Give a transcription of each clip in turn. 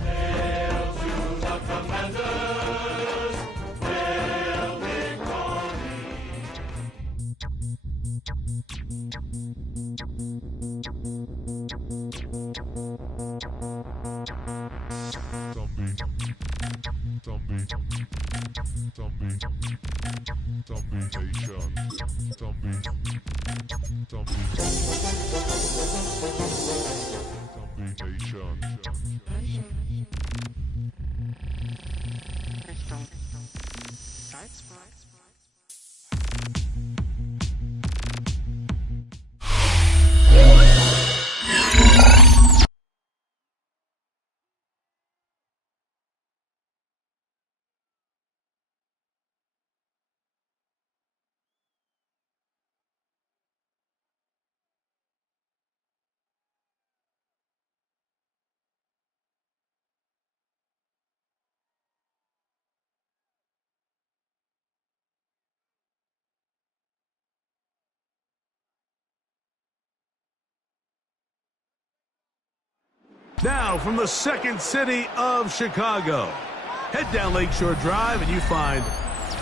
Hail to the Commanders! Hail victory! Now, from the second city of Chicago, head down Lakeshore Drive and you find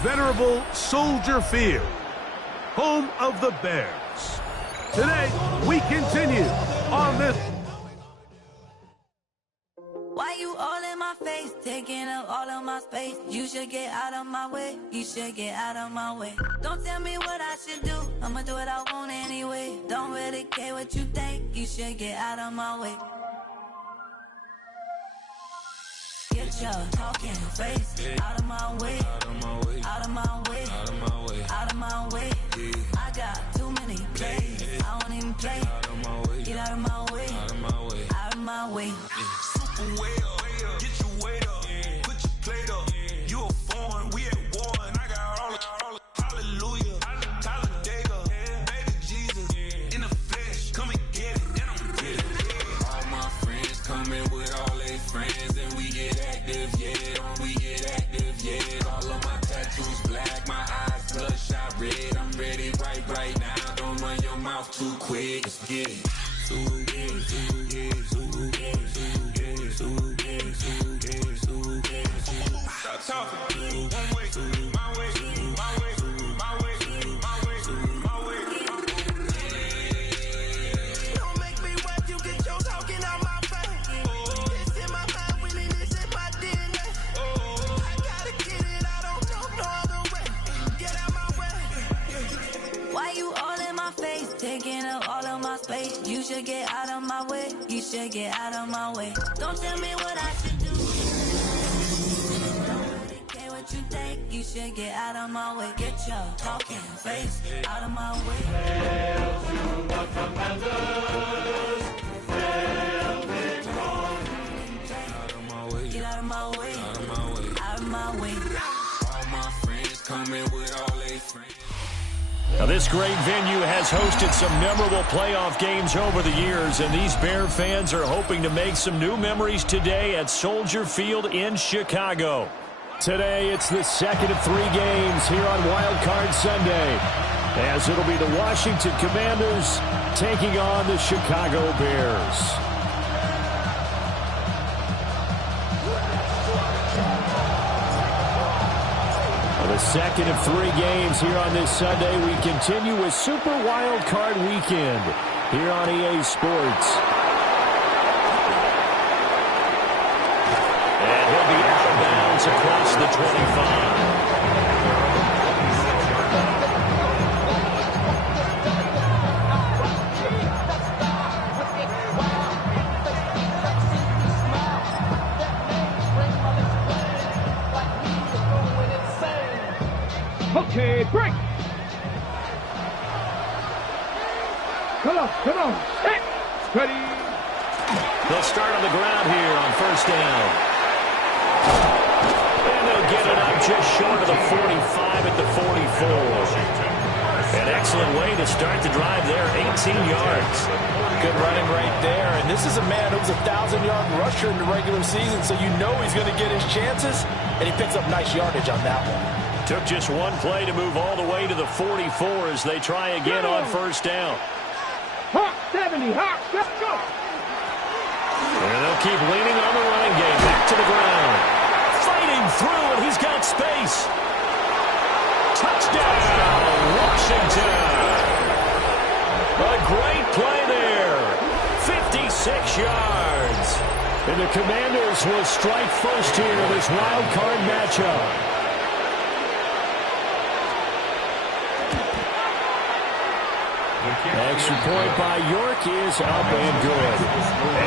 venerable Soldier Field, home of the Bears. Today, we continue on this. Why you all in my face, taking up all of my space? You should get out of my way, you should get out of my way. Don't tell me what I should do, I'ma do what I want anyway. Don't really care what you think, you should get out of my way. Get your talking face out of my way, out of my way, out of my way, out of my way, out of my way. I got too many plays, I don't even play. Out of my way, get out of my way, out of my way, out of my way. Super well, get your weight up, put your plate up. You a foreign, we at war, and I got all the hallelujah, Talladega, baby Jesus, in the flesh, come and get it, and I'm get it. All my friends coming with all their friends, and we get active, yeah, we get active, yeah. All of my tattoos black, my eyes bloodshot red. I'm ready right now. Don't run your mouth too quick. Let's get it. Stop talking. One way, my way, my way, my way, my way, my way. Don't make me watch you get your talking out my face. It's in my mind, winning this in my DNA. I gotta get it, I don't know no other way. Get out my way. Why you all in my face, taking up all of my space? You should get out of my way, you should get out of my way. Don't tell me what I should do. Don't really care what you think, you should get out of my way. Get your talking face out of my way. Hail to the Commanders! Hail victory! Out of my way, Get out of my way, out of my way. out of my way. All my friends coming with all their friends. Now, this great venue has hosted some memorable playoff games over the years, and these Bear fans are hoping to make some new memories today at Soldier Field in Chicago. Today, it's the second of 3 games here on Wildcard Sunday, as it'll be the Washington Commanders taking on the Chicago Bears. The second of 3 games here on this Sunday. We continue with Super Wildcard Weekend here on EA Sports. And he'll be out of bounds across the 25. Okay, break. Come on, set, ready. They'll start on the ground here on first down. And they'll get it up just short of the 45 at the 44. An excellent way to start the drive there, 18 yards. Good running right there. And this is a man who was a 1,000-yard rusher in the regular season, so you know he's going to get his chances, and he picks up nice yardage on that one. Took just one play to move all the way to the 44 as they try again on first down. Hawk 70, Hawk, let's go. And they'll keep leaning on the running game. Back to the ground. Fighting through, and he's got space. Touchdown, Washington. A great play there. 56 yards. And the Commanders will strike first here in this wild card matchup. Extra point by York is up and good.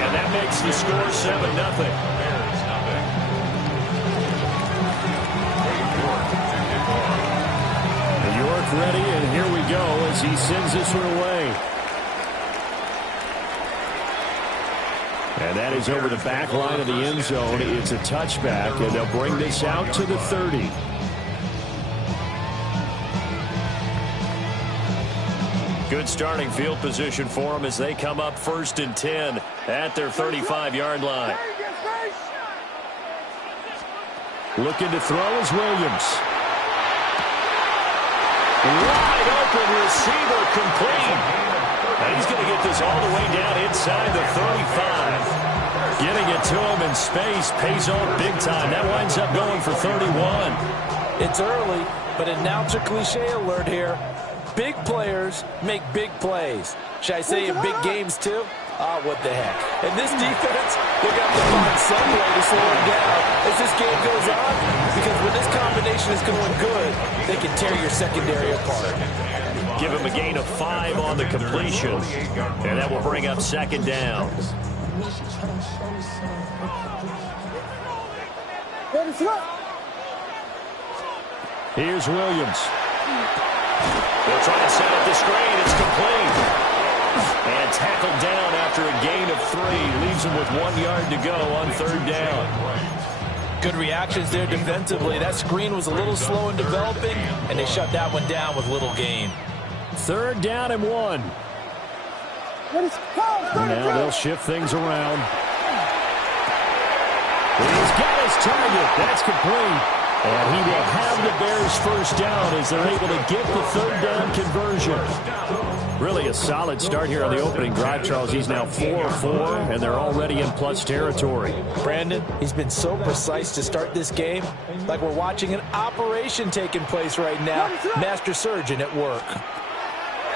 And that makes the score 7-0. York ready, and here we go as he sends this one away. And that is over the back line of the end zone. It's a touchback, and they'll bring this out to the 30. Good starting field position for them as they come up 1st and 10 at their 35-yard line. Looking to throw is Williams. Wide open receiver complete. And he's going to get this all the way down inside the 35. Getting it to him in space pays off big time. That winds up going for 31. It's early, but announcer cliche alert here. Big players make big plays. Should I say in big games too? What the heck. And this defense, they're going to have to find some way to slow him down as this game goes on. Because when this combination is going good, they can tear your secondary apart. Give him a gain of 5 on the completion. And that will bring up 2nd down. Here's Williams. They'll try to set up the screen. It's complete. And tackled down after a gain of 3. Leaves him with 1 yard to go on 3rd down. Good reactions there defensively. That screen was a little slow in developing, and they shut that one down with little gain. 3rd down and 1. Now they'll shift things around. He's got his target. That's complete. And he will have the Bears 1st down as they're able to get the 3rd down conversion. Really a solid start here on the opening drive, Charles. He's now 4 of 4, and they're already in plus territory. Brandon, he's been so precise to start this game, like we're watching an operation taking place right now. Master surgeon at work.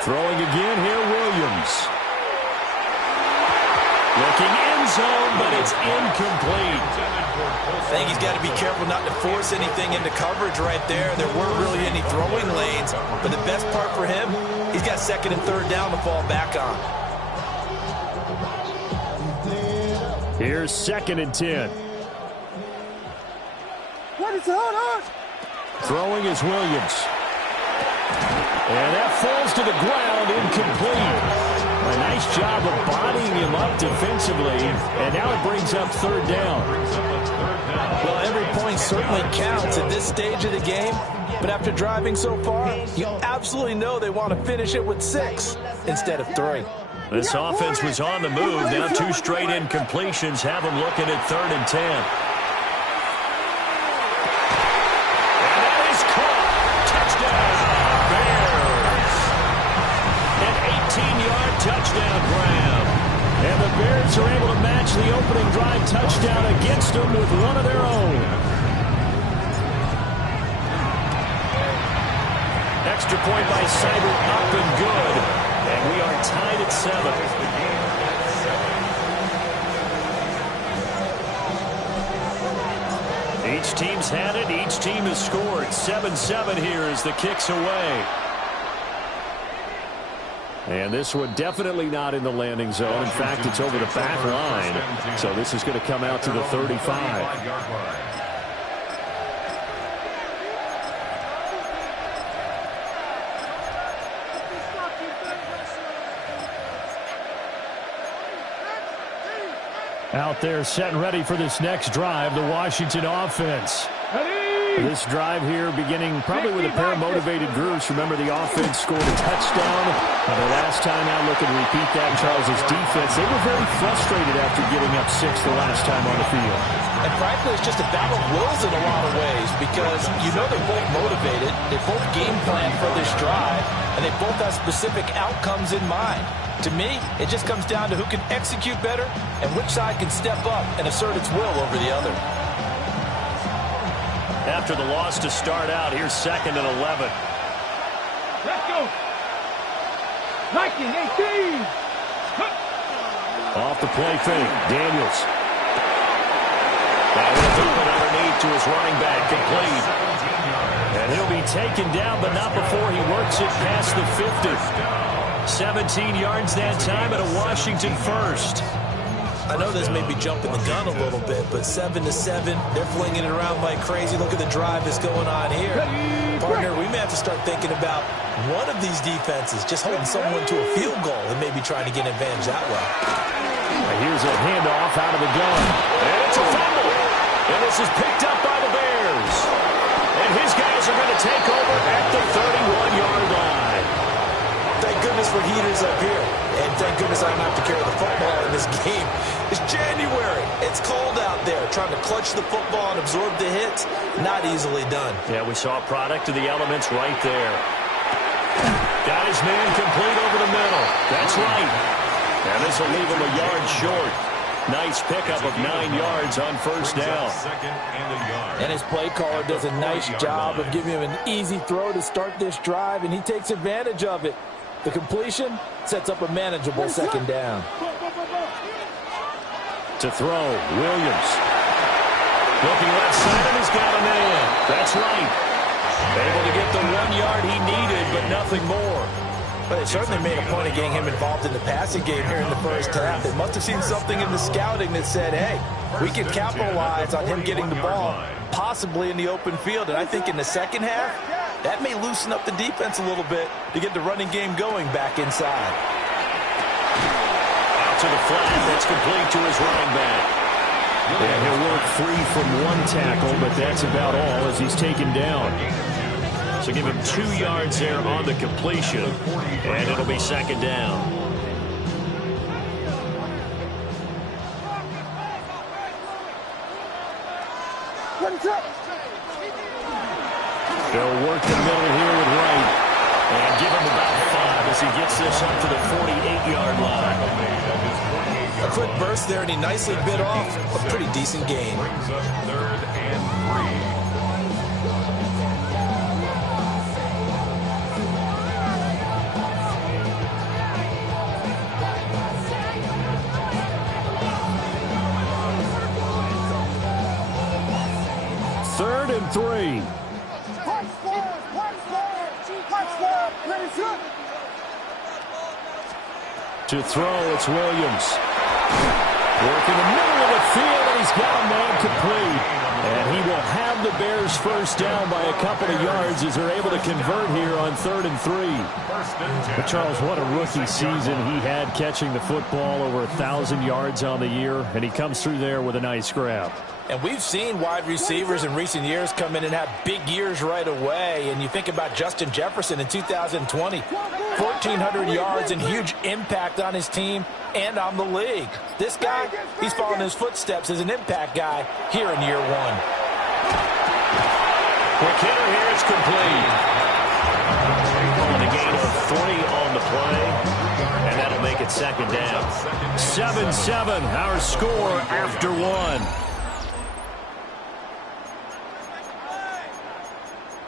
Throwing again here, Williams. Looking end zone, but it's incomplete. I think he's got to be careful not to force anything into coverage right there. There weren't really any throwing lanes, but the best part for him, he's got 2nd and 3rd down to fall back on. Here's 2nd and 10. Throwing is Williams. And that falls to the ground, incomplete. A nice job of bodying him up defensively, and now it brings up 3rd down. Well, every point certainly counts at this stage of the game, but after driving so far, you absolutely know they want to finish it with 6 instead of 3. This offense was on the move. Now 2 straight incompletions have them looking at 3rd and 10. And that is caught. Touchdown, Bears. An 18-yard touchdown grab. And the Bears are able to match the opening drive touchdown against them with one of their own. Extra point by Seibert, up and good. And we are tied at 7. Each team's had it. Each team has scored. 7-7 here as the kick's away. And this one definitely not in the landing zone. In fact, it's over the back line. So this is going to come out to the 35. Out there set and ready for this next drive, the Washington offense. This drive here beginning probably with a pair of motivated groups. Remember, the offense scored a touchdown. The last time out, looking to repeat that. Charles's defense, they were very frustrated after giving up 6 the last time on the field. And frankly, it's just a battle of wills in a lot of ways because you know they're both motivated. They both game plan for this drive, and they both have specific outcomes in mind. To me, it just comes down to who can execute better and which side can step up and assert its will over the other. After the loss to start out, here's 2nd and 11. Let's go. 19-18. Off the play fake, Daniels. That was open underneath to his running back, complete. And he'll be taken down, but not before he works it past the 50. 17 yards that time and a Washington first. I know this may be jumping the gun a little bit, but 7-7, they're flinging it around like crazy. Look at the drive that's going on here. Partner, we may have to start thinking about one of these defenses just holding someone to a field goal and maybe trying to get an advantage that way. Here's a handoff out of the gun. And it's a fumble. And this is picked up by the Bears. And his guys are going to take over at the 31-yard line. Thank goodness for heaters up here. And thank goodness I don't have to carry the football in this game. It's January. It's cold out there. Trying to clutch the football and absorb the hits, not easily done. Yeah, we saw a product of the elements right there. Got his man complete over the middle. That's right. And this will leave him a yard short. Nice pickup of 9 yards on first down. And his play caller does a nice job of giving him an easy throw to start this drive, and he takes advantage of it. The completion sets up a manageable 2nd down. To throw, Williams. Looking left side, and he's got a man. That's right. Able to get the 1 yard he needed, but nothing more. But they certainly made a point of getting him involved in the passing game here in the first half. They must have seen something in the scouting that said, hey, we can capitalize on him getting the ball, possibly in the open field. And I think in the second half, that may loosen up the defense a little bit to get the running game going back inside. Out to the flat, that's complete to his running back. And he'll work free from one tackle, but that's about all as he's taken down. So give him 2 yards there on the completion, and it'll be 2nd down. They'll work the middle here with Wright, and give him about 5 as he gets this up to the 48-yard line. A quick burst there, and he nicely bit off a pretty decent gain. Brings up 3rd and 3. Third and 3. To throw, it's Williams. Working the middle of the field, and he's got a man complete. And he will have the Bears first down by a couple of yards as they're able to convert here on 3rd and 3. But Charles, what a rookie season he had catching the football, over 1,000 yards on the year, and he comes through there with a nice grab. And we've seen wide receivers in recent years come in and have big years right away. And you think about Justin Jefferson in 2020, 1,400 yards and huge impact on his team and on the league. This guy, he's following his footsteps as an impact guy here in year 1. Quick hitter here, it's complete. On the gain of 3 on the play, and that'll make it 2nd down. 7-7, our score after 1.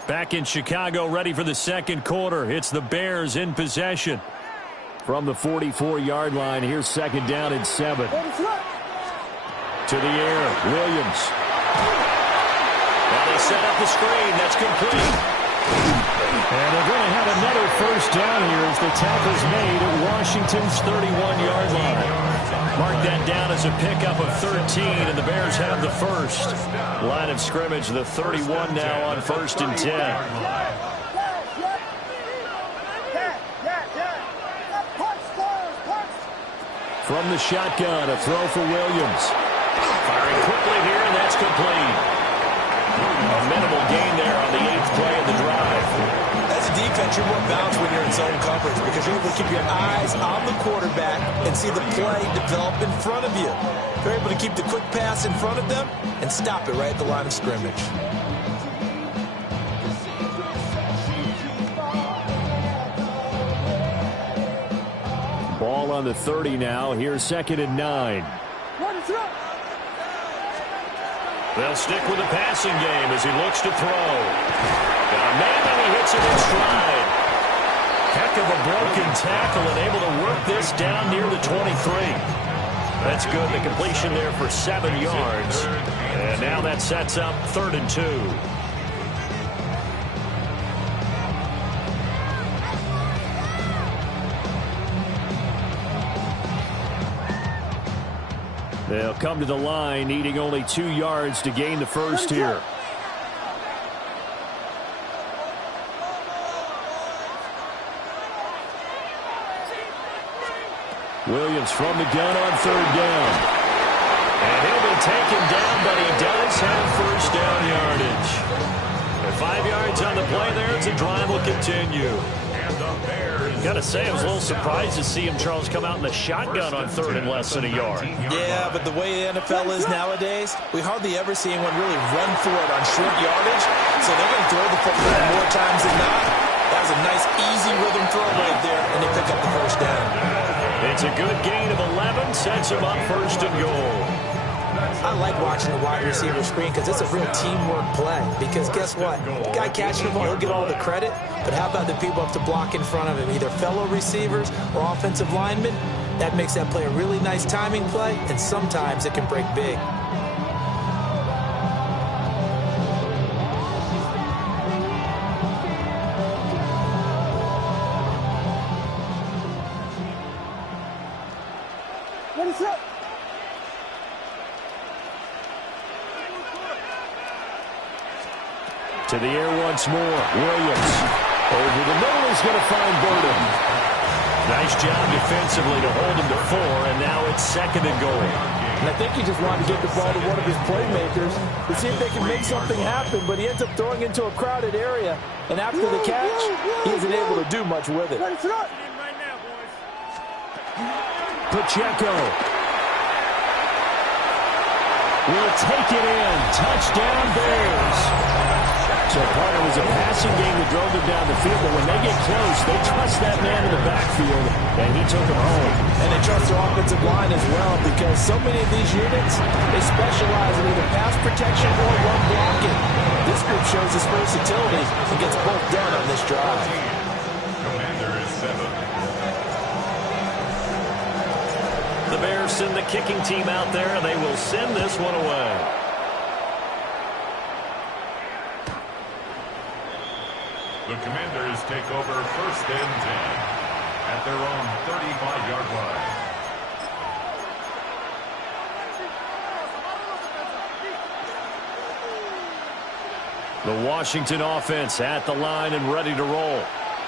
Back in Chicago, ready for the second quarter. It's the Bears in possession. From the 44-yard line, here's 2nd down and 7. To the air, Williams. Now they set up the screen. That's complete. And they're going to have another first down here as the tackle's made at Washington's 31-yard line. Mark that down as a pickup of 13, and the Bears have the first. Line of scrimmage, the 31 now on 1st and 10. From the shotgun, a throw for Williams. Firing quickly here, and that's complete. A minimal gain there on the 8th play of the drive. As a defense, you're more balanced when you're in zone coverage because you're able to keep your eyes on the quarterback and see the play develop in front of you. You're able to keep the quick pass in front of them and stop it right at the line of scrimmage. Ball on the 30 now. Here's 2nd and 9. They'll stick with the passing game as he looks to throw. Got a man and he hits it in stride. Heck of a broken tackle and able to work this down near the 23. That's good. The completion there for 7 yards. And now that sets up 3rd and 2. They'll come to the line, needing only 2 yards to gain the first here. Williams from the gun on 3rd down. And he'll be taken down, but he does have first down yardage. And 5 yards on the play there as the drive will continue. Got to say, I was a little surprised to see him, Charles, come out in the shotgun on 3rd and less than a yard. Yeah, but the way the NFL is nowadays, we hardly ever see anyone really run for it on short yardage. So they're going to throw the football more times than not. That was a nice, easy rhythm throw right there, and they pick up the first down. It's a good gain of 11, sets him up 1st and goal. I like watching the wide receiver screen because it's a real teamwork play. Because guess what? The guy catching the ball, he'll get all the credit. But how about the people up to block in front of him, either fellow receivers or offensive linemen? That makes that play a really nice timing play, and sometimes it can break big. What is up? To the air once more. Williams over the middle is going to find Burden. Nice job defensively to hold him to 4, and now it's 2nd and goal. And I think he just wanted to get the ball to one of his playmakers to see if they can make something happen, but he ends up throwing into a crowded area, and after the catch, he isn't able to do much with it. Pacheco will take it in. Touchdown Bears. So part of it was a passing game that drove them down the field, but when they get close, they trust that man in the backfield, and he took him home. And they trust their offensive line as well, because so many of these units, they specialize in either pass protection or run blocking. This group shows its versatility and gets both done on this drive. Commander is 7. The Bears send the kicking team out there, and they will send this one away. The Commanders take over 1st and 10 at their own 35-yard line. The Washington offense at the line and ready to roll.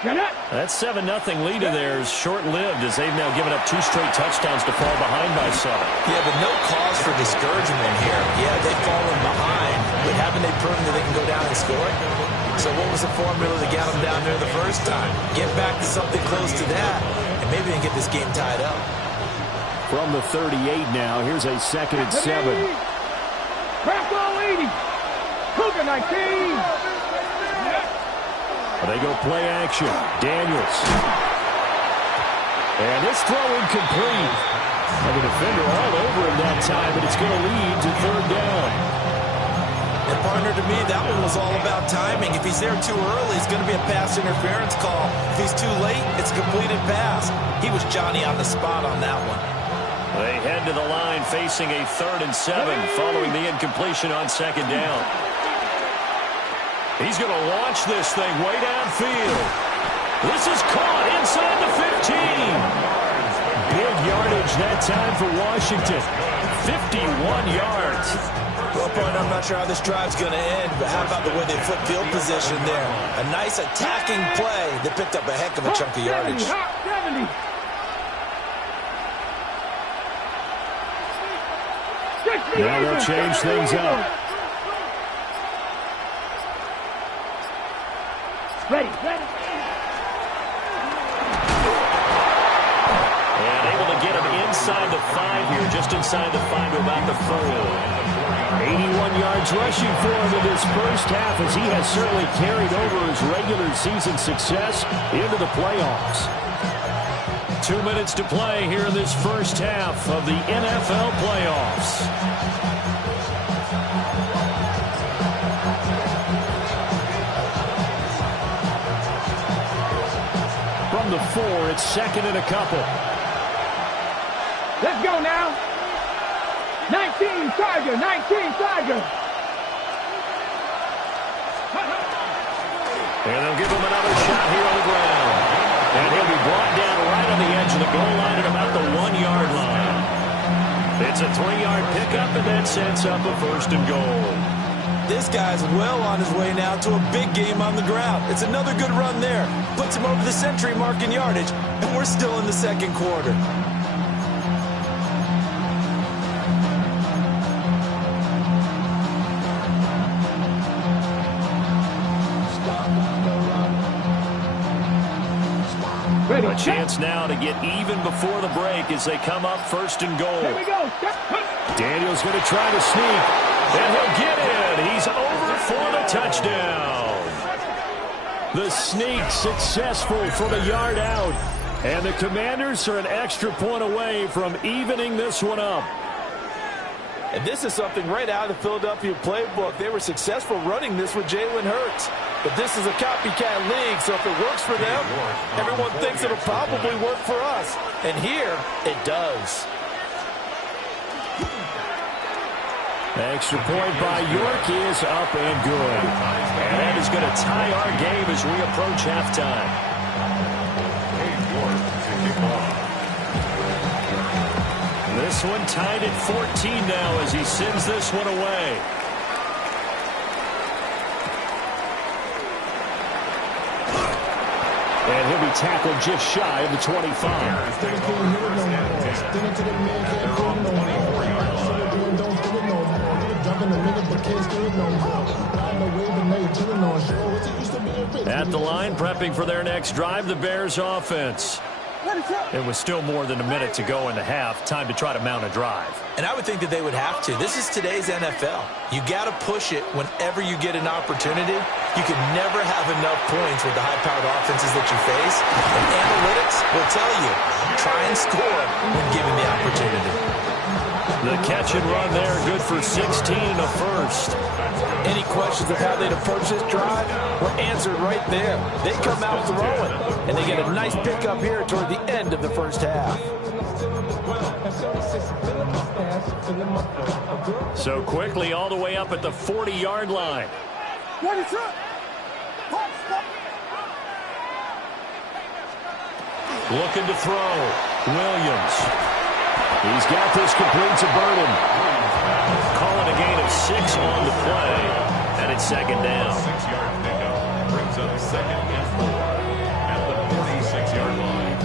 That 7-0 lead of theirs short-lived as they've now given up 2 straight touchdowns to fall behind by 7. Yeah, but no cause for discouragement here. Yeah, they've fallen behind, but haven't they proven that they can go down and score? So what was the formula to get them down there the first time? Get back to something close to that, and maybe they can get this game tied up. From the 38 now, here's a 2nd and 7. Bravo 80. Cougar 19. They go play action. Daniels. And this throw incomplete. And the defender all over him that time, but it's going to lead to 3rd down. And partner, to me, that one was all about timing. If he's there too early, it's going to be a pass interference call. If he's too late, it's a completed pass. He was Johnny on the spot on that one. They head to the line facing a 3rd and 7 following the incompletion on 2nd down. He's going to launch this thing way downfield. This is caught inside the 15. Big yardage that time for Washington. 51 yards. Well, partner, I'm not sure how this drive's going to end, but how about the way they flip field position there? A nice attacking play that picked up a heck of a chunk of yardage. 70. Now they'll change things up. inside the 5 here, just inside the 5 to about the 4. 81 yards rushing for him in this first half, as he has certainly carried over his regular season success into the playoffs. 2 minutes to play here in this first half of the NFL playoffs. From the 4, it's second and a couple. Let's go now. 19 Tiger, 19 Tiger. And they'll give him another shot here on the ground. And he'll be brought down right on the edge of the goal line at about the 1-yard line. It's a 3-yard pickup, and that sets up a first and goal. This guy's well on his way now to a big game on the ground. It's another good run there. Puts him over the century mark in yardage, and we're still in the second quarter. A chance now to get even before the break as they come up first and goal. Here we go. Daniel's going to try to sneak. And he'll get in. He's over for the touchdown. The sneak successful from a yard out. And the Commanders are an extra point away from evening this one up. And this is something right out of the Philadelphia playbook. They were successful running this with Jalen Hurts. But this is a copycat league, so if it works for them, everyone thinks it'll probably work for us. And here, it does. Extra point by York is up and good. And that is going to tie our game as we approach halftime. This one tied at 14 now as he sends this one away. And he'll be tackled just shy of the 25. At the line, prepping for their next drive, the Bears offense. It was still more than a minute to go in the half. Time to try to mount a drive. And I would think that they would have to. This is today's NFL. You got to push it whenever you get an opportunity. You can never have enough points with the high-powered offenses that you face. And analytics will tell you, try and score when given the opportunity. The catch and run there, good for 16 and a first. Any questions of how they'd approach this drive were answered right there. They come out throwing, and they get a nice pickup here toward the end of the first half. So quickly all the way up at the 40-yard line. Looking to throw. Williams. He's got this complete to Burton. Calling a gain of 6 on the play. And it's second down. 6-yard pickup brings up second and 4 at the 46-yard line.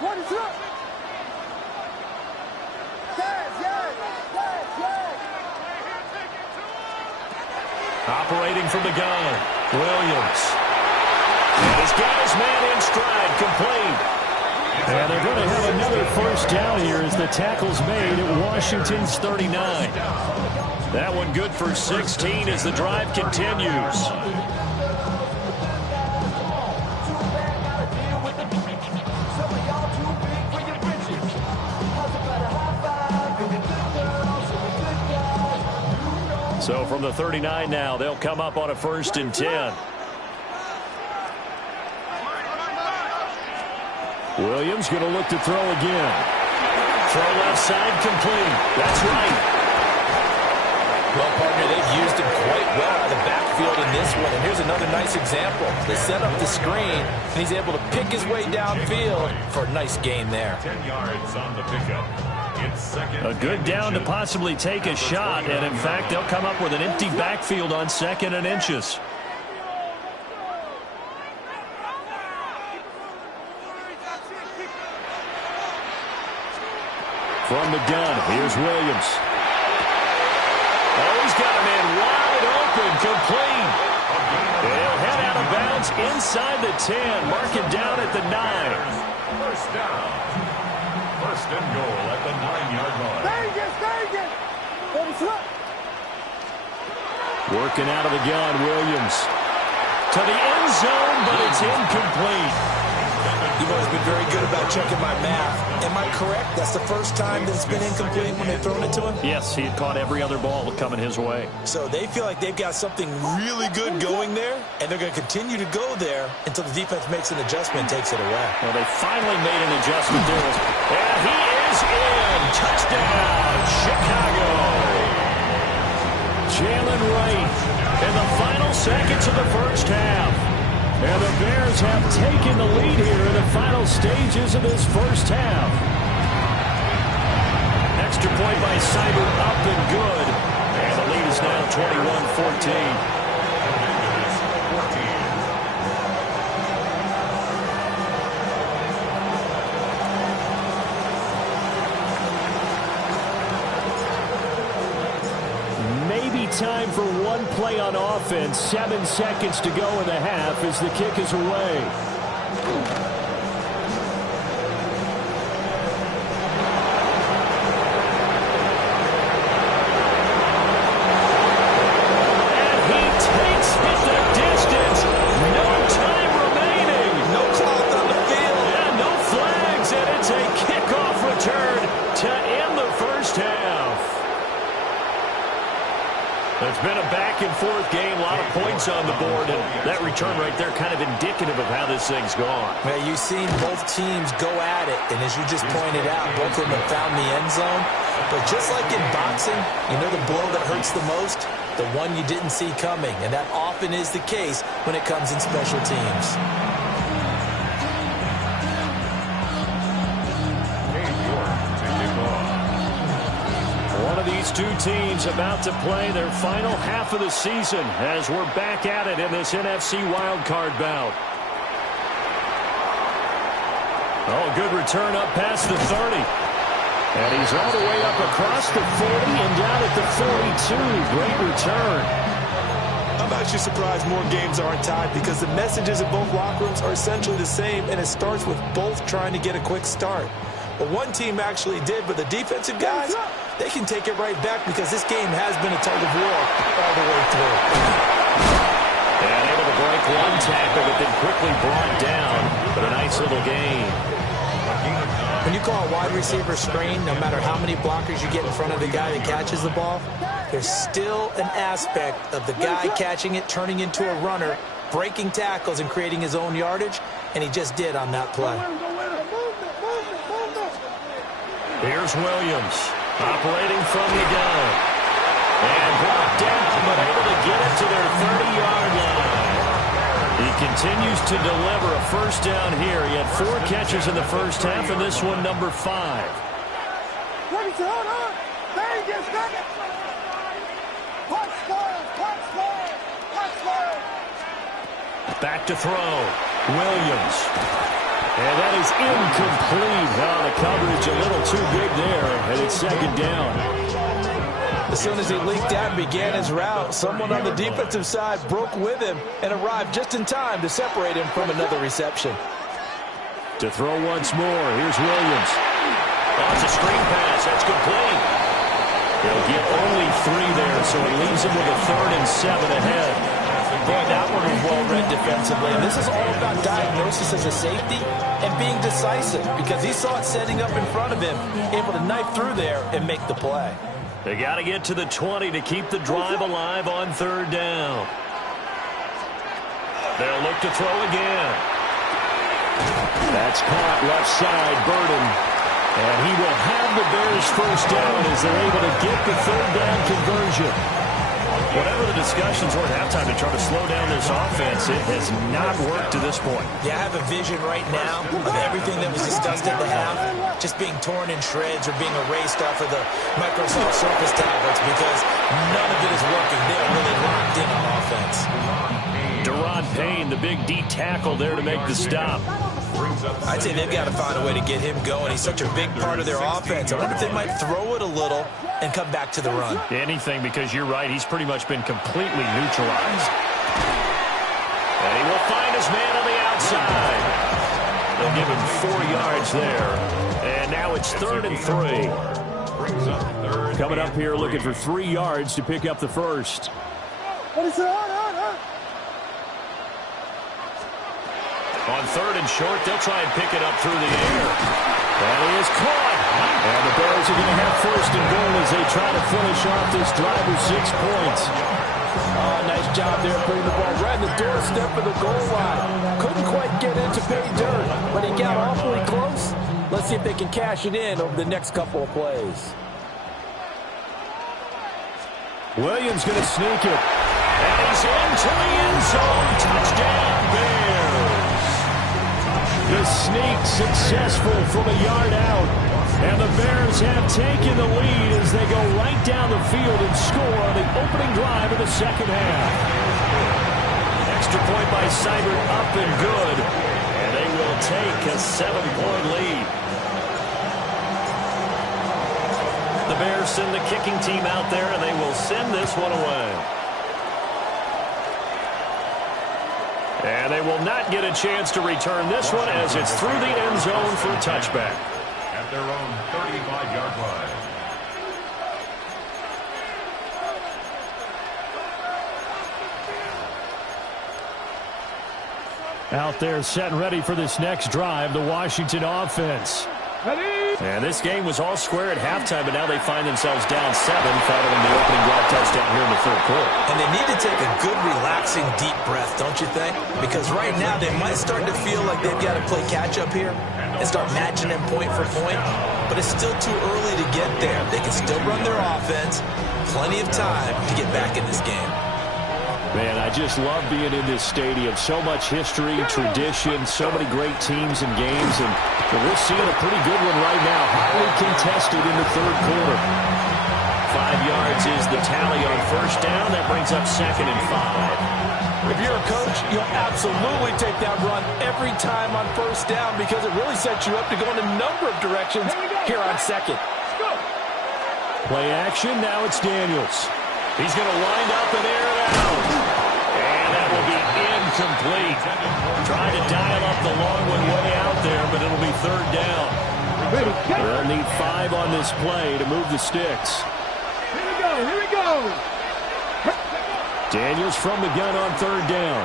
What is up? Operating from the gun, Williams. And he's got his man in stride, complete. And they're going to have another first down here as the tackle's made at Washington's 39. That one good for 16 as the drive continues. So from the 39 now, they'll come up on a 1st and 10. Williams going to look to throw again. Throw left side complete. That's right. Well, partner, they've used him quite well out of the backfield in this one. And here's another nice example. They set up the screen, and he's able to pick his way downfield for a nice gain there. 10 yards on the pickup. It's second. A good down to possibly take a shot. And, in fact, they'll come up with an empty backfield on 2nd and inches. From the gun, here's Williams. Oh, he's got a man wide open, complete. of bounds inside the 10. Mark it down at the 9. First down. First and goal at the 9-yard line. Working out of the gun, Williams. To the end zone, but it's incomplete. You've always been very good about checking my math. Am I correct? That's the first time that it's been incomplete when they've thrown it to him? Yes, he had caught every other ball coming his way. So they feel like they've got something really good going there, and they're going to continue to go there until the defense makes an adjustment and takes it away. Well, they finally made an adjustment there. And he is in. Touchdown, Chicago. Jalen Wright in the final seconds of the first half. And the Bears have taken the lead here in the final stages of this first half. Extra point by Cyber up and good. And the lead is now 21-14. Time for one play on offense. 7 seconds to go in the half as the kick is away. And he takes it the distance. No time remaining. No clock on the field. Yeah, no flags, and it's a kickoff return to end the first half. It's been a back-and-forth game, a lot of points on the board, and that return right there kind of indicative of how this thing's gone. Well, you've seen both teams go at it, and as you just pointed out, both of them have found the end zone. But just like in boxing, you know the blow that hurts the most? The one you didn't see coming, and that often is the case when it comes in special teams. These two teams about to play their final half of the season as we're back at it in this NFC Wildcard bout. Oh, good return up past the 30. And he's all the way up across the 40 and down at the 42. Great return. I'm actually surprised more games aren't tied because the messages in both locker rooms are essentially the same, and it starts with both trying to get a quick start. But one team actually did, but the defensive guys, they can take it right back because this game has been a tug of war all the way through. And able to break one tackle, but then quickly brought down. But a nice little gain. When you call a wide receiver screen, no matter how many blockers you get in front of the guy that catches the ball, there's still an aspect of the guy catching it, turning into a runner, breaking tackles and creating his own yardage, and he just did on that play. Here's Williams, operating from the gun. And brought down, but able to get it to their 30-yard line. He continues to deliver a first down here. He had 4 catches in the first half, and this one number 5. Back to throw. Williams. And that is incomplete. Oh, the coverage a little too big there, and it's second down. As soon as he leaked out and began his route, someone on the defensive side broke with him and arrived just in time to separate him from another reception. To throw once more, here's Williams. Oh, it's a screen pass. That's complete. They'll get only 3 there, so it leaves him with a 3rd and 7 ahead. Boy, that one was well-read defensively. And this is all about diagnosis as a safety and being decisive because he saw it setting up in front of him, able to knife through there and make the play. They got to get to the 20 to keep the drive alive on 3rd down. They'll look to throw again. That's caught left side, Burden. And he will have the Bears first down as they're able to get the 3rd down conversion. Whatever the discussions were at halftime to try to slow down this offense, it has not worked to this point. Yeah, I have a vision right now of everything that was discussed at the half just being torn in shreds or being erased off of the Microsoft Surface tablets because none of it is working. They're really locked in on offense. Deron Payne, the big D tackle there to make the stop. I'd say they've got to find a way to get him going. He's such a big part of their offense. I wonder if they might throw it a little and come back to the run. Anything, because you're right. He's pretty much been completely neutralized. And he will find his man on the outside. They'll give him 4 yards there. And now it's 3rd and 3. Coming up here looking for 3 yards to pick up the first. What is it? On 3rd and short, they'll try and pick it up through the air. That is caught. And the Bears are going to have 1st and goal as they try to finish off this drive with 6 points. Oh, nice job there putting the ball right in the doorstep of the goal line. Couldn't quite get in to pay dirt, but he got awfully close. Let's see if they can cash it in over the next couple of plays. Williams going to sneak it. And he's into the end zone. Touchdown, Bears. The sneak successful from a yard out. And the Bears have taken the lead as they go right down the field and score on the opening drive of the second half. Extra point by Seibert up and good. And they will take a 7-point lead. The Bears send the kicking team out there, and they will send this one away. And they will not get a chance to return this one as it's through the end zone for a touchback. At their own 35-yard line. Out there set and ready for this next drive, the Washington offense. And this game was all square at halftime, but now they find themselves down 7 following the opening drive touchdown here in the 3rd quarter. And they need to take a good, relaxing, deep breath, don't you think? Because right now they might start to feel like they've got to play catch-up here and start matching them point for point. But it's still too early to get there. They can still run their offense. Plenty of time to get back in this game. Man, I just love being in this stadium. So much history, tradition, so many great teams and games. And we're seeing a pretty good one right now. Highly contested in the 3rd quarter. 5 yards is the tally on 1st down. That brings up 2nd and 5. If you're a coach, you'll absolutely take that run every time on 1st down because it really sets you up to go in a number of directions here on 2nd. Play action. Now it's Daniels. He's going to wind up and air it out. And that will be incomplete. Trying to dial up the long one way out there, but it'll be 3rd down. They'll need 5 on this play to move the sticks. Here we go. Daniels from the gun on 3rd down.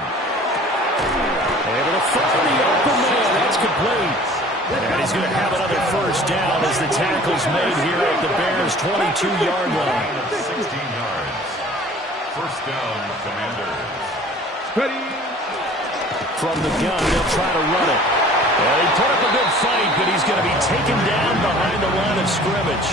Able to find the open man. That's complete. And he's going to have another 1st down as the tackle's made here at the Bears' 22-yard line. 16 yards. 1st down, Commanders. Ready. From the gun, they'll try to run it. Well, he put up a good fight, but he's going to be taken down behind the line of scrimmage.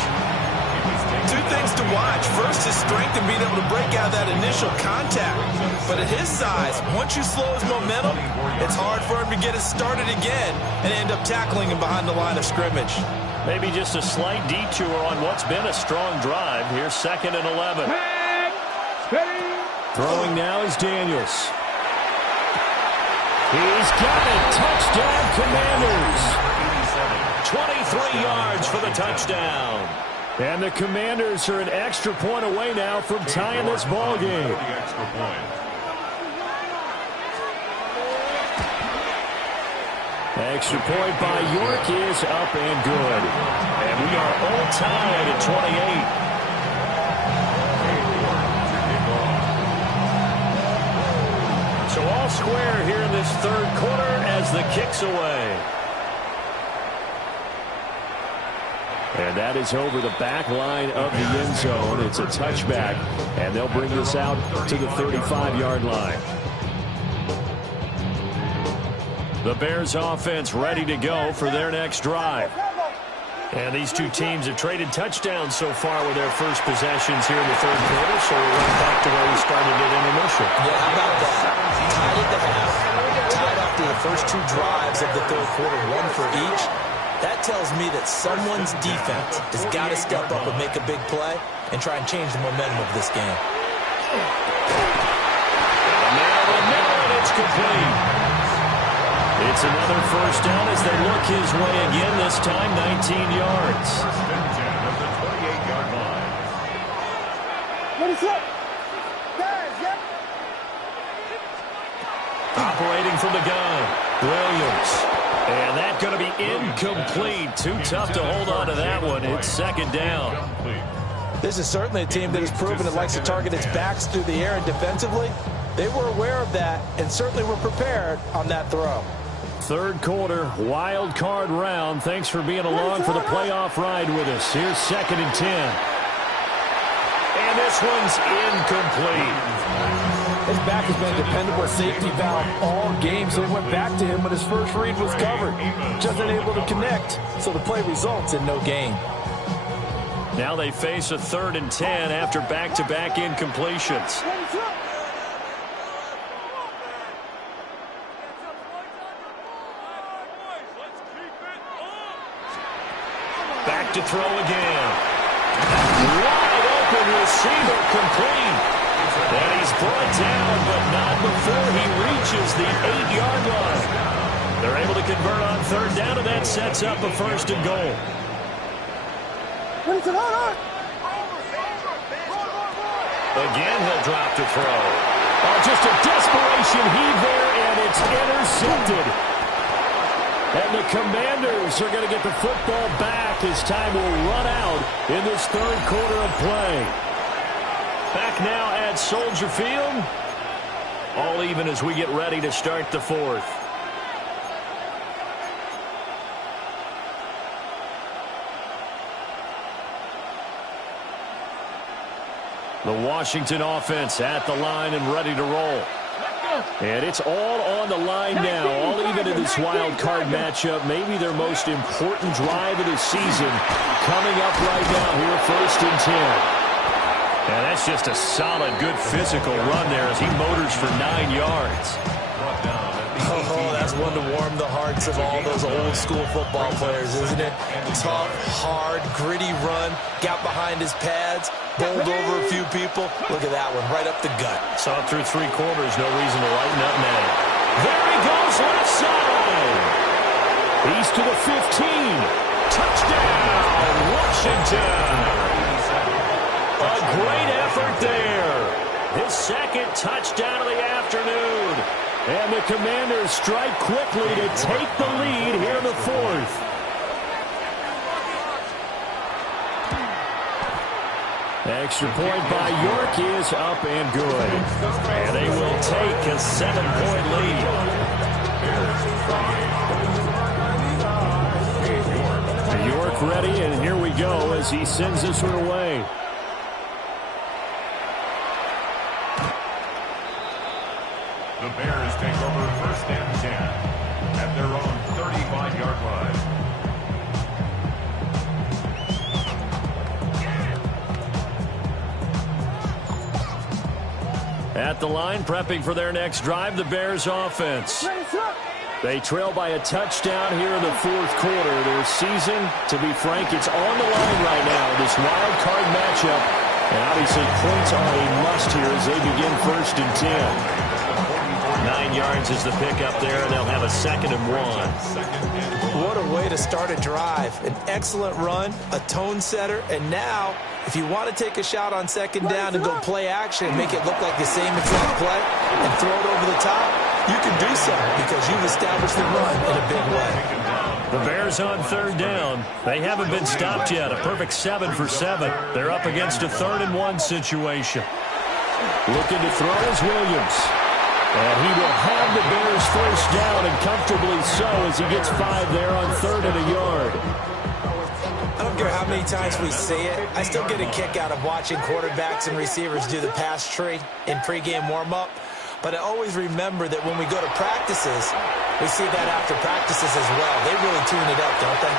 2 things to watch. First, his strength and being able to break out that initial contact. But at his size, once you slow his momentum, it's hard for him to get it started again and end up tackling him behind the line of scrimmage. Maybe just a slight detour on what's been a strong drive. Here's 2nd and 11. Throwing now is Daniels. He's got it. Touchdown, Commanders. 23 yards for the touchdown. And the Commanders are an extra point away now from tying this ball game. Extra point by York is up and good. And we are all tied at 28. So all square here in this 3rd quarter as the kick's away. And that is over the back line of the end zone. It's a touchback, and they'll bring this out to the 35-yard line. The Bears offense ready to go for their next drive. And these two teams have traded touchdowns so far with their first possessions here in the 3rd quarter, so we're right back to where we started at intermission. Yeah, how about that? Tied at the half, tied after the first 2 drives of the 3rd quarter, 1 for each. That tells me that someone's defense has got to step up and make a big play and try and change the momentum of this game. And it's complete. It's another 1st down as they look his way again, this time 19 yards. Operating from the gun, Williams. And that's going to be incomplete. Too tough to hold on to that one. It's second down. This is certainly a team that has proven it likes to target its backs through the air and defensively. They were aware of that and certainly were prepared on that throw. Third quarter, wild card round. Thanks for being along for the playoff ride with us. Here's 2nd and 10. And this one's incomplete. His back has been a dependable safety valve all game, so they went back to him when his first read was covered. Just unable to connect, so the play results in no gain. Now they face a 3rd and 10 after back-to-back incompletions. Back to throw again. Wide open receiver complete. And he's brought down, but not before he reaches the 8-yard line. They're able to convert on 3rd down, and that sets up a 1st and goal. Again, he'll drop to throw. Oh, just a desperation heave there, and it's intercepted. And the Commanders are going to get the football back as time will run out in this 3rd quarter of play. Back now at Soldier Field. All even as we get ready to start the 4th. The Washington offense at the line and ready to roll. And it's all on the line now, all even in this wild card matchup. Maybe their most important drive of the season coming up right now here, 1st and 10. And that's just a solid, good physical run there as he motors for 9 yards. Oh, that's one to warm the hearts of all those old-school football players, isn't it? Tough, hard, gritty run, got behind his pads, bowled over a few people. Look at that one, right up the gut. Saw it through 3 quarters, no reason to lighten up now. There he goes, left side. He's to the 15. Touchdown, Washington. A great effort there. His 2nd touchdown of the afternoon. And the Commanders strike quickly to take the lead here in the 4th. Extra point by York is up and good. And they will take a 7-point lead. York ready, and here we go as he sends this one away. The Bears take over 1st and 10 at their own 35-yard line. At the line, prepping for their next drive, the Bears offense. They trail by a touchdown here in the 4th quarter. Their season, to be frank, it's on the line right now, this wild card matchup. And obviously points are a must here as they begin 1st and 10. 9 yards is the pickup there, and they'll have a 2nd and 1. What a way to start a drive. An excellent run, a tone setter, and now, if you want to take a shot on 2nd down and go play action and make it look like the same exact play and throw it over the top, you can do so because you've established the run in a big way. The Bears on 3rd down. They haven't been stopped yet. A perfect 7 for 7. They're up against a 3rd and 1 situation. Looking to throw is Williams. And he will have the Bears 1st down, and comfortably so as he gets 5 there on 3rd and a yard. I don't care how many times we see it. I still get a kick out of watching quarterbacks and receivers do the pass tree in pregame warm-up. But I always remember that when we go to practices, we see that after practices as well. They really tune it up, don't they?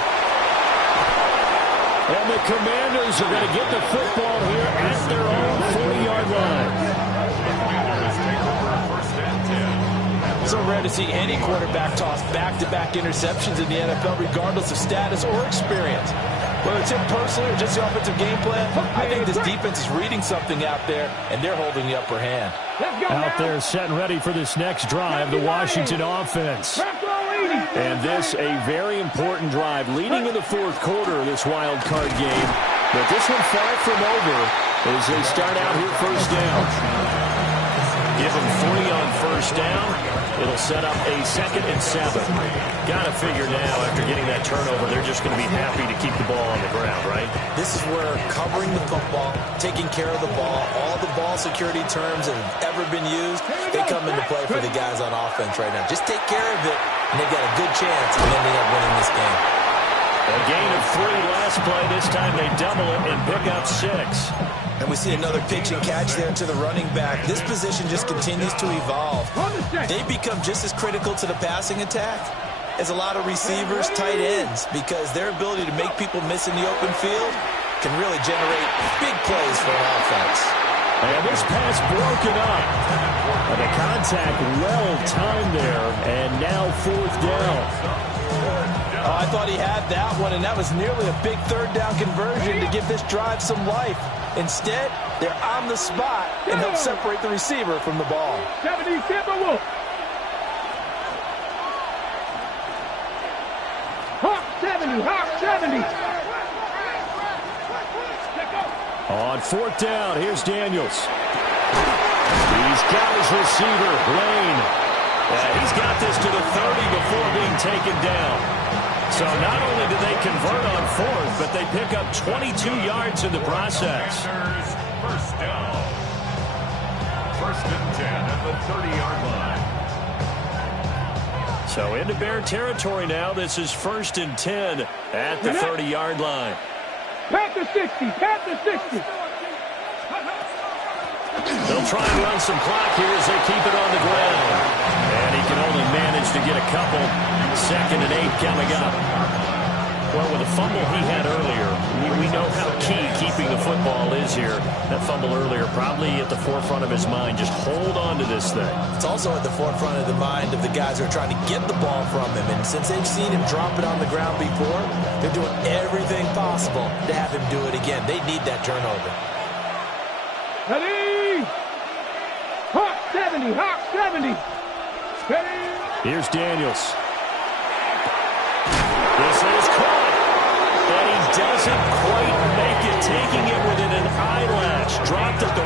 And the Commanders are going to get the football here at their own 40-yard line. So rare to see any quarterback toss back-to-back interceptions in the NFL, regardless of status or experience. Whether it's him personally or just the offensive game plan, I think this defense is reading something out there, and they're holding the upper hand. Out there set and ready for this next drive, the Washington offense. And this a very important drive leading in the 4th quarter of this wild card game. But this one far from over as they start out here 1st down. Give them 3 on 1st down. It'll set up a 2nd and 7. Got to figure now, after getting that turnover, they're just going to be happy to keep the ball on the ground, right? This is where covering the football, taking care of the ball, all the ball security terms that have ever been used, they come into play for the guys on offense right now. Just take care of it, and they've got a good chance of ending up winning this game. A gain of 3 last play. This time they double it and pick up 6. And we see another pitch and catch there to the running back. This position just continues to evolve. They become just as critical to the passing attack as a lot of receivers, tight ends, because their ability to make people miss in the open field can really generate big plays for an offense. And this pass broken up. And the contact well-timed there, and now 4th down. Oh, I thought he had that one, and that was nearly a big 3rd down conversion to give this drive some life. Instead, they're on the spot and help separate the receiver from the ball. 70, Timberwolf. Hawk 70, Hawk 70. On 4th down, here's Daniels. He's got his receiver, Lane. He's got this to the 30 before being taken down. So not only do they convert on 4th, but they pick up 22 yards in the process. First down. 1st and 10 at the 30-yard line. So into Bear territory now. This is 1st and 10 at the 30-yard line. Panther 60, Panther 60. They'll try and run some clock here as they keep it on the ground. And he can only manage to get a couple. 2nd and 8 coming up. Well, with a fumble he had earlier, we know how key keeping the football is here. That fumble earlier probably at the forefront of his mind. Just hold on to this thing. It's also at the forefront of the mind of the guys who are trying to get the ball from him. And since they've seen him drop it on the ground before, they're doing everything possible to have him do it again. They need that turnover. Ready? Hawk 70, Hawk 70. Ready? Here's Daniels. This is caught. And he doesn't quite make it, taking it within an eyelash. Dropped at the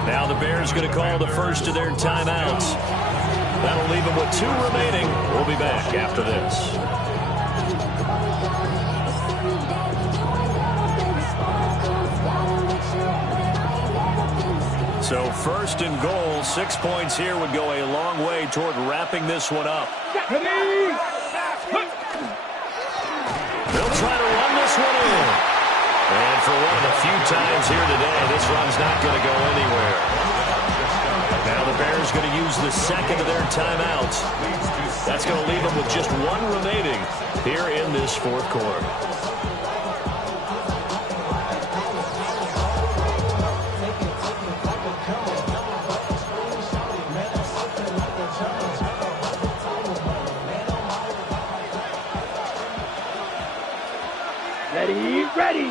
1. Now the Bears going to call the first of their timeouts. That'll leave them with 2 remaining. We'll be back after this. So 1st and goal, 6 points here would go a long way toward wrapping this one up. They'll try to run this one in. And for one of the few times here today, this run's not going to go anywhere. Now the Bears going to use the 2nd of their timeouts. That's going to leave them with just 1 remaining here in this 4th quarter. Ready.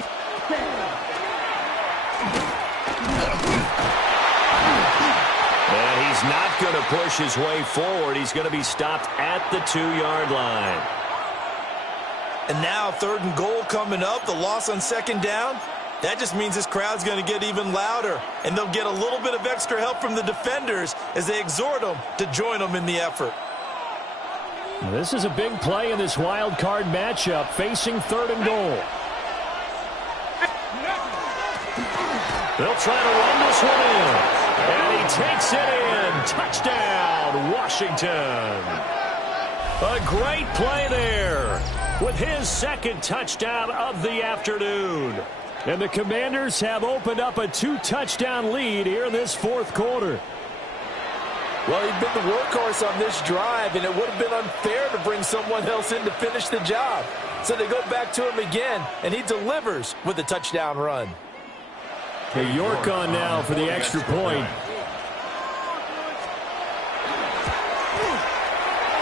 And he's not going to push his way forward. He's going to be stopped at the 2-yard line. And now 3rd and goal coming up. The loss on 2nd down. That just means this crowd's going to get even louder. And they'll get a little bit of extra help from the defenders as they exhort them to join them in the effort. This is a big play in this wild card matchup, facing 3rd and goal. They'll try to run this one in. And he takes it in. Touchdown, Washington. A great play there with his 2nd touchdown of the afternoon. And the Commanders have opened up a 2-touchdown lead here in this 4th quarter. Well, he'd been the workhorse on this drive, and it would have been unfair to bring someone else in to finish the job. So they go back to him again, and he delivers with a touchdown run. York on now for the extra point.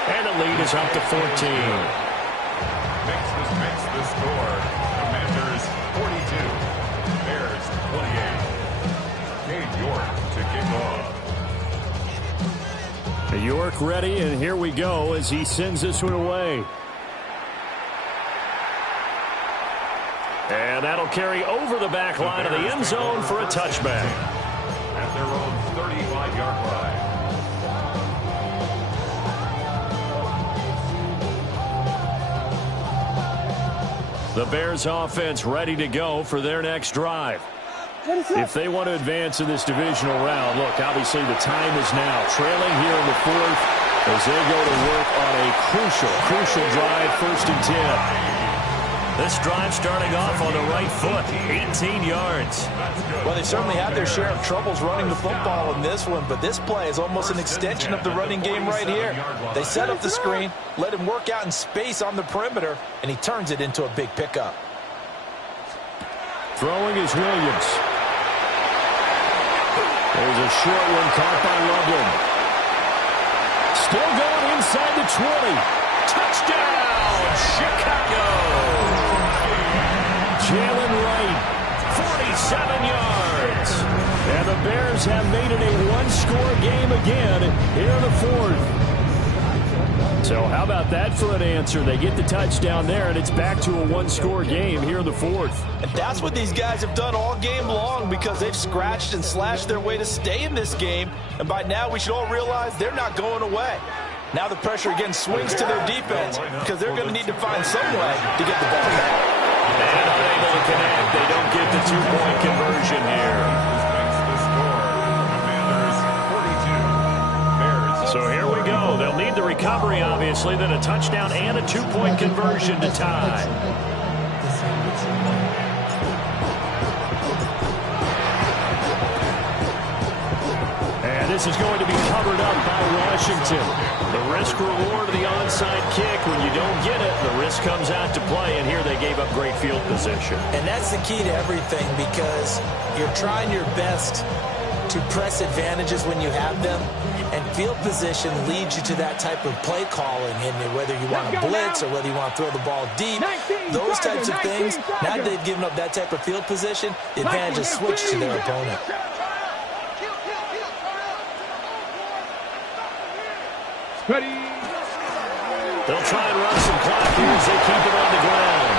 And the lead is up to 14. Makes the score. Commanders 42. Bears 28. Cade York to kick off. York ready, and here we go as he sends this one away. And that'll carry over the back line of the end zone for a touchback. At their own 35-yard line. The Bears offense ready to go for their next drive. If they want to advance in this divisional round, look, obviously the time is now. Trailing here in the fourth as they go to work on a crucial drive, 1st and 10. This drive starting off on the right foot, 18 yards. Well, they certainly had their share of troubles running the football in this one, but this play is almost an extension of the running game right here. They set up the screen, let him work out in space on the perimeter, and he turns it into a big pickup. Throwing is Williams. There's a short one caught by Loveland. Still going inside the 20. Touchdown, Chicago! Jalen Wright, 47 yards. And the Bears have made it a one-score game again here in the fourth. So how about that for an answer? They get the touchdown there, and it's back to a one-score game here in the fourth. And that's what these guys have done all game long because they've scratched and slashed their way to stay in this game. And by now, we should all realize they're not going away. Now the pressure again swings to their defense because they're going to need to find some way to get the ball back. And unable to connect. They don't get the two-point conversion here. So here we go. They'll need the recovery, obviously, then a touchdown and a two-point conversion to tie. And this is going to be covered up by Washington. The risk-reward of the onside kick. When you don't get it, the risk comes out to play, and here they gave up great field position. And that's the key to everything because you're trying your best to press advantages when you have them, and field position leads you to that type of play calling, and whether you want to blitz or whether you want to throw the ball deep, those types of things, now that they've given up that type of field position, the advantage is switched to their opponent. They'll try and run some clock here as they keep it on the ground.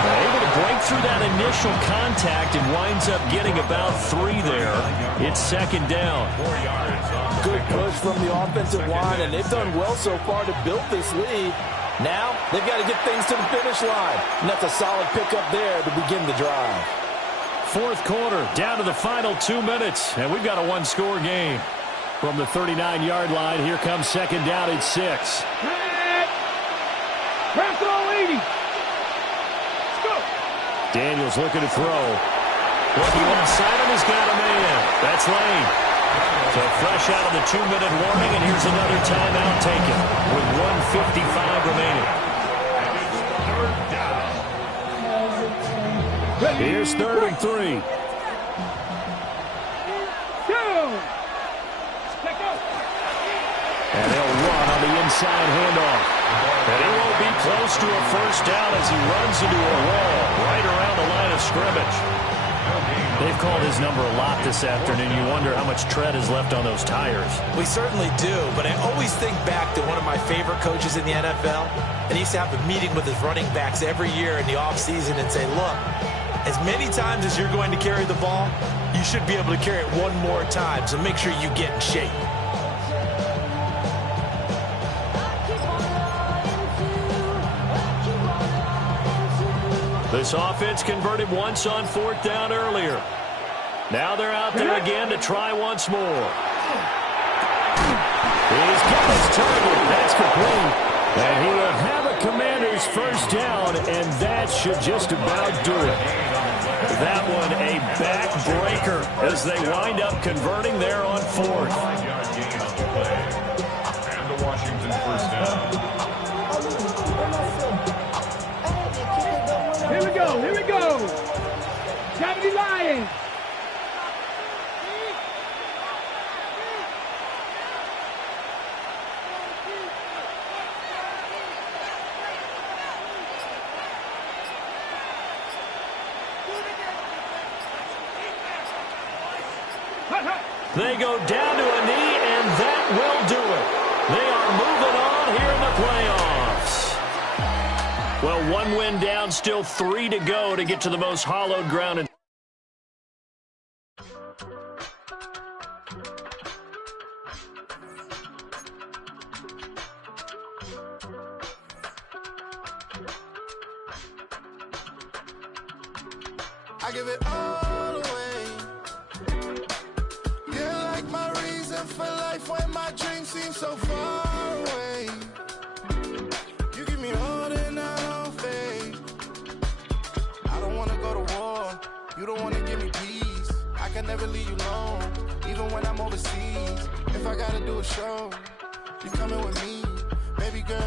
They're able to break through that initial contact and winds up getting about 3 there. It's 2nd down. Good push from the offensive line, and they've done well so far to build this lead. Now, they've got to get things to the finish line, and that's a solid pickup there to begin the drive. Fourth quarter, down to the final 2 minutes, and we've got a one-score game. From the 39-yard line, here comes 2nd down at 6. Press all 80. Daniels looking to throw. Looking inside him, he's got a man. That's Lane. So fresh out of the 2-minute warning, and here's another timeout taken with 1:55 remaining. Here's 3rd and 3. And they'll run on the inside handoff. And he won't be close to a first down as he runs into a wall right around the line of scrimmage. They've called his number a lot this afternoon. You wonder how much tread is left on those tires. We certainly do, but I always think back to one of my favorite coaches in the NFL, and he used to have a meeting with his running backs every year in the offseason and say, look, as many times as you're going to carry the ball, you should be able to carry it one more time, so make sure you get in shape. This offense converted once on 4th down earlier. Now they're out there again to try once more. He's got his target. That's complete. And he will have a Commander's first down, and that should just about do it. That one a backbreaker as they wind up converting there on 4th. And the Washington first down. Here we go, here we go. 70 Lions. They go down to a knee, and that will do it. They are moving on here in the playoffs. Well, 1 win down, still 3 to go to get to the most hallowed ground. I give it all away. You're like my reason for life when my dreams seem so far away. You give me all that I don't fade. I don't wanna go to war. You don't wanna give me peace. I can never leave you alone, even when I'm overseas. If I gotta do a show, you coming with me, baby girl.